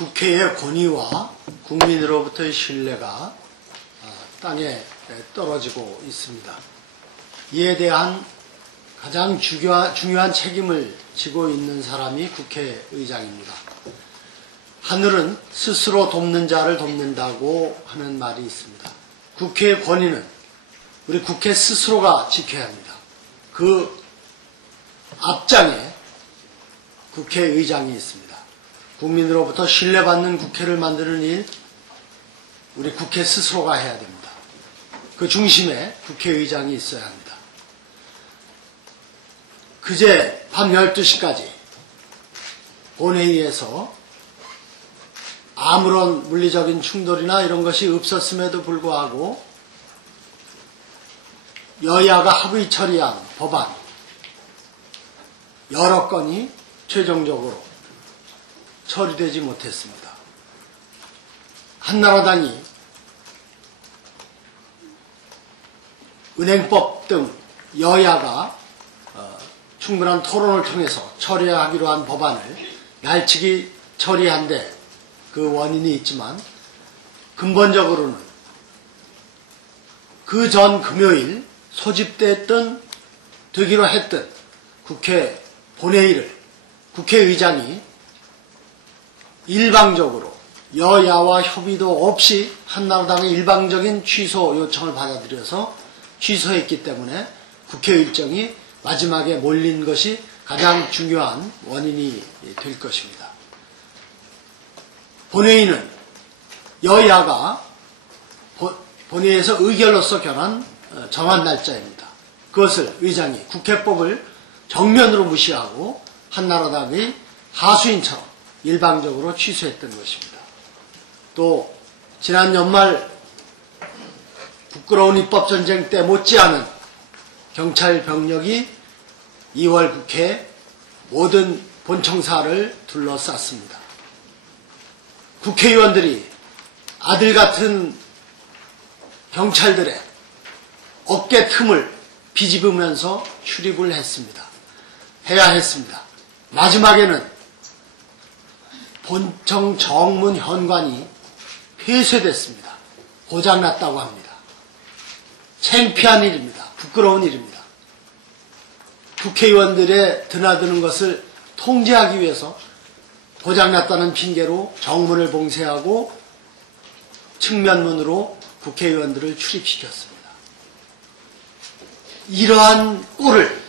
국회의 권위와 국민으로부터의 신뢰가 아, 땅에 떨어지고 있습니다. 이에 대한 가장 중요한, 중요한 책임을 지고 있는 사람이 국회의장입니다. 하늘은 스스로 돕는 자를 돕는다고 하는 말이 있습니다. 국회의 권위는 우리 국회 스스로가 지켜야 합니다. 그 앞장에 국회의장이 있습니다. 국민으로부터 신뢰받는 국회를 만드는 일, 우리 국회 스스로가 해야 됩니다. 그 중심에 국회의장이 있어야 합니다. 그제 밤 12시까지 본회의에서 아무런 물리적인 충돌이나 이런 것이 없었음에도 불구하고 여야가 합의 처리한 법안 여러 건이 최종적으로 처리되지 못했습니다. 한나라당이 은행법 등 여야가 어, 충분한 토론을 통해서 처리하기로 한 법안을 날치기 처리한데 그 원인이 있지만 근본적으로는 그 전 금요일 소집됐던 되기로 했던 국회 본회의를 국회의장이 일방적으로 여야와 협의도 없이 한나라당의 일방적인 취소 요청을 받아들여서 취소했기 때문에 국회 일정이 마지막에 몰린 것이 가장 중요한 원인이 될 것입니다. 본회의는 여야가 본회의에서 의결로서 결한 어, 정한 날짜입니다. 그것을 의장이 국회법을 정면으로 무시하고 한나라당의 하수인처럼 일방적으로 취소했던 것입니다. 또 지난 연말 부끄러운 입법전쟁 때 못지않은 경찰 병력이 2월 국회 모든 본청사를 둘러쌌습니다. 국회의원들이 아들 같은 경찰들의 어깨 틈을 비집으면서 출입을 했습니다. 해야 했습니다. 마지막에는 본청 정문 현관이 폐쇄됐습니다. 고장났다고 합니다. 창피한 일입니다. 부끄러운 일입니다. 국회의원들의 드나드는 것을 통제하기 위해서 고장났다는 핑계로 정문을 봉쇄하고 측면문으로 국회의원들을 출입시켰습니다. 이러한 꼴을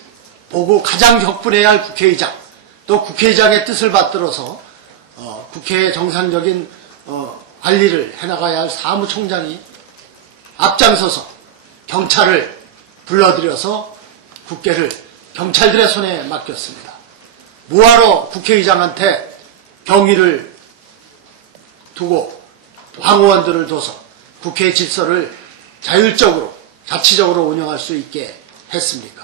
보고 가장 격분해야 할 국회의장, 또 국회의장의 뜻을 받들어서 어, 국회의 정상적인 어, 관리를 해나가야 할 사무총장이 앞장서서 경찰을 불러들여서 국회를 경찰들의 손에 맡겼습니다. 뭐하러 국회의장한테 경위를 두고 황호원들을 둬서 국회 질서를 자율적으로 자치적으로 운영할 수 있게 했습니까?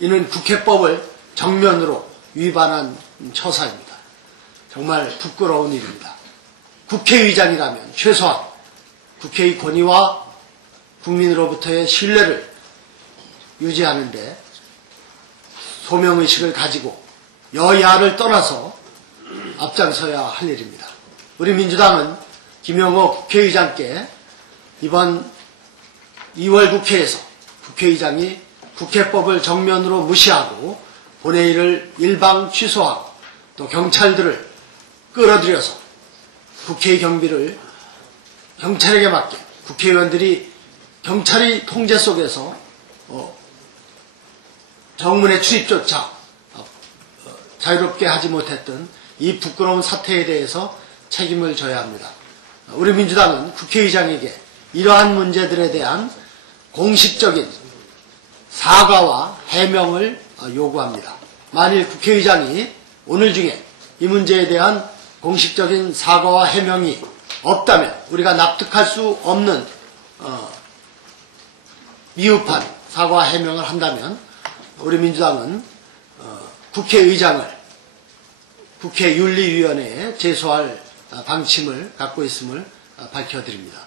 이는 국회법을 정면으로 위반한 처사입니다. 정말 부끄러운 일입니다. 국회의장이라면 최소한 국회의 권위와 국민으로부터의 신뢰를 유지하는데 소명의식을 가지고 여야를 떠나서 앞장서야 할 일입니다. 우리 민주당은 김영호 국회의장께 이번 2월 국회에서 국회의장이 국회법을 정면으로 무시하고 본회의를 일방 취소하고 또 경찰들을 끌어들여서 국회 경비를 경찰에게 맡겨 국회의원들이 경찰의 통제 속에서 어, 정문의 출입조차 어, 어, 자유롭게 하지 못했던 이 부끄러운 사태에 대해서 책임을 져야 합니다. 우리 민주당은 국회의장에게 이러한 문제들에 대한 공식적인 사과와 해명을 요구합니다. 만일 국회의장이 오늘 중에 이 문제에 대한 공식적인 사과와 해명이 없다면 우리가 납득할 수 없는 어, 미흡한 사과와 해명을 한다면 우리 민주당은 어, 국회의장을 국회 윤리위원회에 제소할 방침을 갖고 있음을 밝혀드립니다.